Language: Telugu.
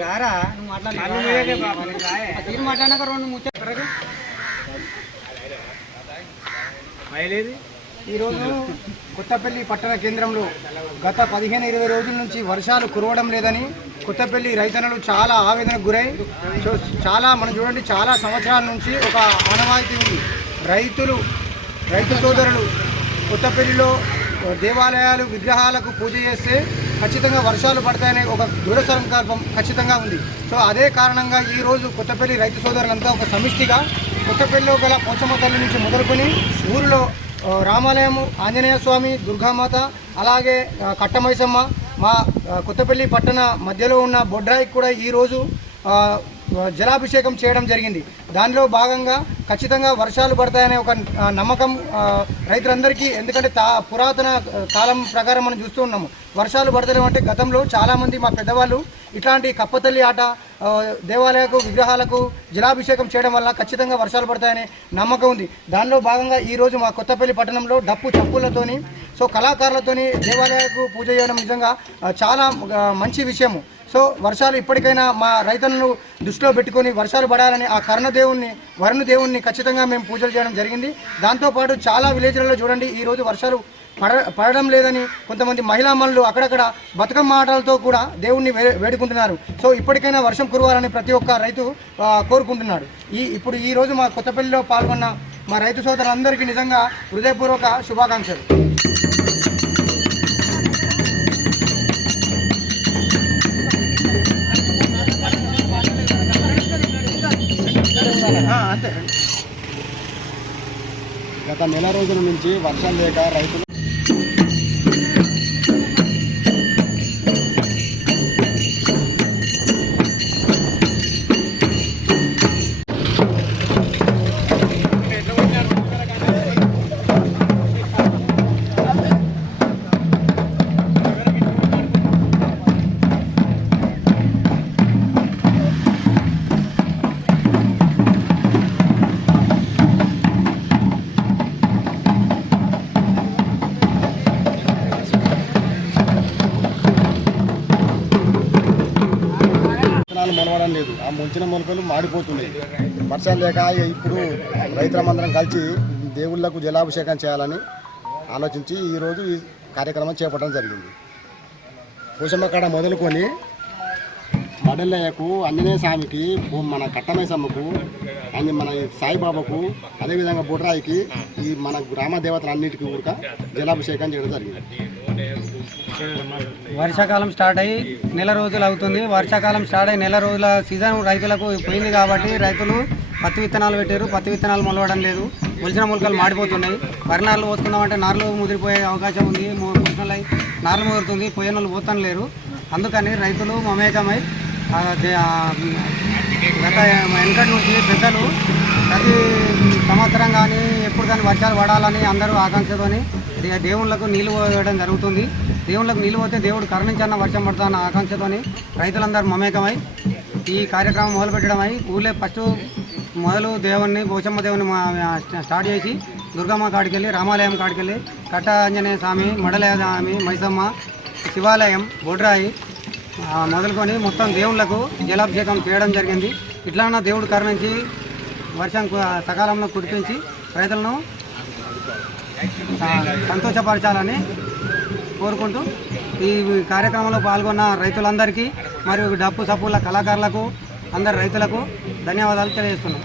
రారా నువ్వు మాట్లాడినాక రెండు ముచ్చట్లు ఈరోజు కొత్తపల్లి పట్టణ కేంద్రంలో గత 15-20 రోజుల నుంచి వర్షాలు కురవడం లేదని కొత్తపల్లి రైతన్నలు చాలా ఆవేదనకు గురై చాలా మనం చూడండి చాలా సంవత్సరాల నుంచి ఒక ఆనవాయితీ ఉంది. రైతు సోదరులు కొత్తపల్లిలో దేవాలయాలు విగ్రహాలకు పూజ చేస్తే ఖచ్చితంగా వర్షాలు పడతాయనే ఒక దృఢ సంకల్పం ఖచ్చితంగా ఉంది. సో అదే కారణంగా ఈరోజు కొత్తపల్లి రైతు సోదరులంతా ఒక సమిష్టిగా కొత్తపల్లిలో గల పోచమ్మ తల్లి నుంచి మొదలుకొని ఊరిలో రామాలయం, ఆంజనేయ స్వామి, దుర్గామాత, అలాగే కట్టమైసమ్మ, మా కొత్తపల్లి పట్టణ మధ్యలో ఉన్న బొడ్రాయికి కూడా ఈరోజు జలాభిషేకం చేయడం జరిగింది. దానిలో భాగంగా ఖచ్చితంగా వర్షాలు పడతాయనే ఒక నమ్మకం రైతులందరికీ, ఎందుకంటే పురాతన కాలం ప్రకారం మనం చూస్తూ ఉన్నాము. వర్షాలు పడతలేవు అంటే గతంలో చాలామంది మా పెద్దవాళ్ళు ఇట్లాంటి కప్పతల్లి ఆట, దేవాలయాలకు విగ్రహాలకు జలాభిషేకం చేయడం వల్ల ఖచ్చితంగా వర్షాలు పడతాయనే నమ్మకం ఉంది. దానిలో భాగంగా ఈరోజు మా కొత్తపల్లి పట్టణంలో డప్పు చప్పులతోని కళాకారులతోని దేవాలయాలకు పూజ చేయడం నిజంగా చాలా మంచి విషయము. సో వర్షాలు ఇప్పటికైనా మా రైతులను దృష్టిలో పెట్టుకొని వర్షాలు పడాలని ఆ వరుణ దేవుణ్ణి ఖచ్చితంగా మేము పూజలు చేయడం జరిగింది. దాంతోపాటు చాలా విలేజ్లలో చూడండి ఈరోజు వర్షాలు పడడం లేదని కొంతమంది మహిళా మనులు అక్కడక్కడ బతుకమ్మ ఆటలతో కూడా దేవుణ్ణి వేడుకుంటున్నారు. సో ఇప్పటికైనా వర్షం కురవాలని ప్రతి ఒక్క రైతు కోరుకుంటున్నాడు. ఇప్పుడు ఈరోజు మా కొత్తపల్లిలో పాల్గొన్న మా రైతు సోదరులందరికీ నిజంగా హృదయపూర్వక శుభాకాంక్షలు. గత నెల రోజుల నుంచి వర్షం లేక రైతులు మొలవడం లేదు. ఆ ముంచిన మొలకలు మాడిపోతున్నాయి. వర్షాలు లేక ఇప్పుడు రైతులందరం కలిసి దేవుళ్లకు జలాభిషేకం చేయాలని ఆలోచించి ఈరోజు ఈ కార్యక్రమం చేపట్టడం జరిగింది. పోషమ్మ కాడ మొదలుకొని మడల్లయ్యకు, ఆంజనేయ స్వామికి, మన కట్టమైసమ్మకు, మన సాయిబాబాకు, అదేవిధంగా బొడ్రాయికి, ఈ మన గ్రామ దేవతలన్నిటికీ కూడా జలాభిషేకం చేయడం జరిగింది. వర్షాకాలం స్టార్ట్ అయ్యి నెల రోజులు అవుతుంది. వర్షాకాలం స్టార్ట్ అయ్యి నెల రోజుల సీజన్ రైతులకు పోయింది కాబట్టి రైతులు పత్తి విత్తనాలు పెట్టారు. పత్తి విత్తనాలు మొలవడం లేదు. మొలిచిన మొలకలు మాడిపోతున్నాయి. వరి నార్లు పోసుకుందామంటే నార్లు ముదిరిపోయే అవకాశం ఉంది. మొలకలు నార్లు ముదురుతుంది, పోయే వాళ్ళు పోతాను లేరు. అందుకని రైతులు మమేకమై గత వెనకటి నుంచి పెద్దలు ప్రతి సంవత్సరం కానీ ఎప్పుడు కానీ వర్షాలు పడాలని అందరూ ఆకాంక్షతోని దేవుళ్ళకు నీళ్ళు పోయడం జరుగుతుంది. దేవుళ్ళకు నీళ్ళు పోతే దేవుడు కరుణించన్న వర్షం పడుతున్న ఆకాంక్షతోని రైతులందరూ మమేకమై ఈ కార్యక్రమం మొదలుపెట్టడమై ఊళ్ళో ఫస్ట్ మొదలు దేవుణ్ణి పోచమ్మ దేవుని స్టార్ట్ చేసి దుర్గమ్మ కాడికెళ్ళి, రామాలయం కాడికెళ్ళి, కట్ట ఆంజనేయ స్వామి, మడలయ స్వామి, మైసమ్మ, శివాలయం, బొడ్రాయి మొదలుకొని మొత్తం దేవుళ్లకు జలాభిషేకం చేయడం జరిగింది. ఇట్లా దేవుడు కరుణించి వర్షం సకాలంలో కురిపించి రైతులను సంతోషపరచాలని కోరుకుంటూ ఈ కార్యక్రమంలో పాల్గొన్న రైతులందరికీ మరియు డప్పు సప్పుల కళాకారులకు అందరు రైతులకు ధన్యవాదాలు తెలియజేస్తున్నాం.